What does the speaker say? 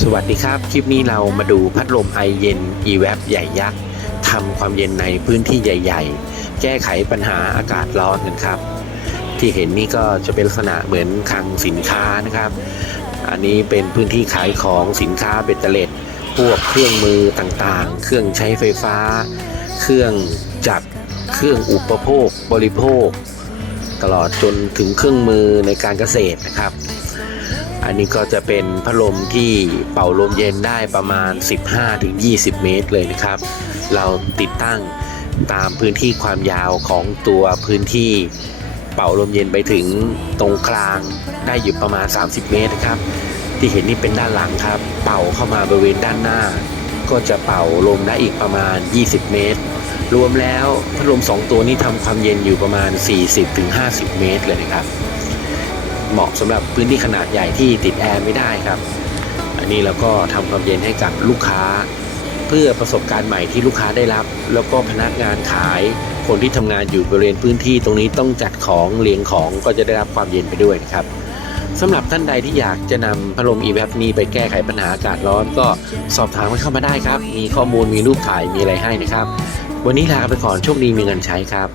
สวัสดีครับ คลิปนี้เรามาดูพัดลมไอเย็น e w a p ใหญ่ยักษ์ทำความเย็นในพื้นที่ใหญ่ ๆ แก้ไขปัญหาอากาศร้อนกันครับ ที่เห็นนี่ก็จะเป็นลักษณะเหมือนคลังสินค้านะครับ อันนี้เป็นพื้นที่ขายของสินค้าเบตเตอร์เล็ด พวกเครื่องมือต่างๆ เครื่องใช้ไฟฟ้า เครื่องจักรเครื่องอุปโภคบริโภค ตลอดจนถึงเครื่องมือในการเกษตรนะครับ อันนี้ก็จะเป็นพัดลมที่เป่าลมเย็นได้ประมาณ 15-20 เมตรเลยนะครับ เราติดตั้งตามพื้นที่ความยาวของตัวพื้นที่เป่าลมเย็นไปถึงตรงกลางได้อยู่ประมาณ 30 เมตรนะครับ ที่เห็นนี่เป็นด้านหลังครับ เป่าเข้ามาบริเวณด้านหน้า ก็จะเป่าลมได้อีกประมาณ 20 เมตร รวมแล้วพัดลม2ตัวนี้ทำความเย็นอยู่ประมาณ 40-50 เมตรเลยนะครับ เหมาะสำหรับพื้นที่ขนาดใหญ่ที่ติดแอร์ไม่ได้ครับ อันนี้เราก็ทำความเย็นให้กับลูกค้า เพื่อประสบการณ์ใหม่ที่ลูกค้าได้รับ แล้วก็พนักงานขาย คนที่ทำงานอยู่บริเวณพื้นที่ตรงนี้ต้องจัดของเรียงของก็จะได้รับความเย็นไปด้วยนะครับสำหรับท่านใดที่อยากจะนำพัดลม e v a p นี้ไปแก้ไขปัญหาอากาศร้อนก็สอบถามกันเข้ามาได้ครับ มีข้อมูลมีรูปถ่ายมีอะไรให้นะครับ วันนี้ลาไปก่อนโชคดีมีเงินใช้ครับ